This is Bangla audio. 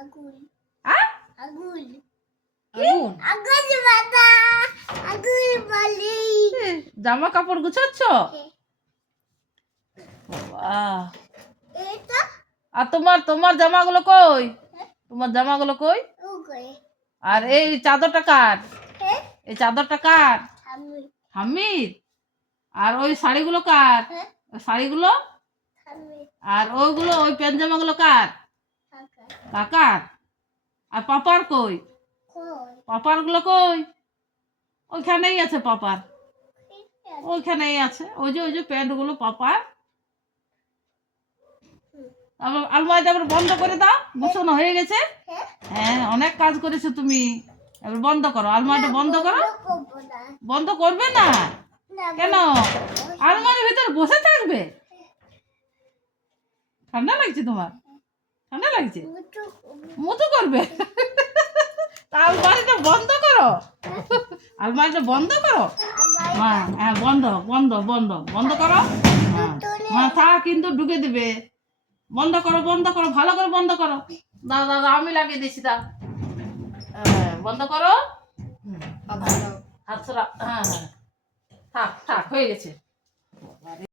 আগুন হ্যাঁ আগুন আগুন আগুন বাতা আগুন বলি জামা কাপড় গুছাচ্ছ? বাহ! এটা আর তোমার তোমার জামাগুলো কই? তোমার জামাগুলো কই? ওকে আর এই চাদরটা কার? হ্যাঁ এই চাদরটা কার? আমি হামিদ। আর ওই শাড়িগুলো কার? হ্যাঁ ওই শাড়িগুলো? আমি আর ওইগুলো ওই প্যান্ট-জামাগুলো কার? কাকা কাকার। আর পাপার কই? কই পাপার গুলো কই? ওইখানেই আছে পাপার। ওইখানেই আছে। ওই যে প্যান্টগুলো পাপার। তারপর আলমারিটা আবার বন্ধ করে দাও। গোছানো হয়ে গেছে। হ্যাঁ হ্যাঁ, অনেক কাজ করেছো তুমি। এবার বন্ধ করো। আলমারিটা বন্ধ করো। করবো না বন্ধ করবে না? না কেন? আলমারির ভিতর বসে থাকবে? ঠান্ডা লাগছে তোমার? ঠান্ডা লাগছে? মুতু করবে? তা আলমারিটা বন্ধ করো। আলমারিটা বন্ধ করো। হ্যাঁ হ্যাঁ বন্ধ বন্ধ বন্ধ বন্ধ করো। হ্যাঁ হ্যাঁ তা কিন্তু ঢুকে দিবে। বন্ধ করো বন্ধ করো ভালো করে বন্ধ করো। দাও দাও দাও, আমি লাগিয়ে দিচ্ছি দাও। হ্যাঁ বন্ধ করো। হাত সরা। হ্যাঁ হ্যাঁ থাক থাক হয়ে গেছে।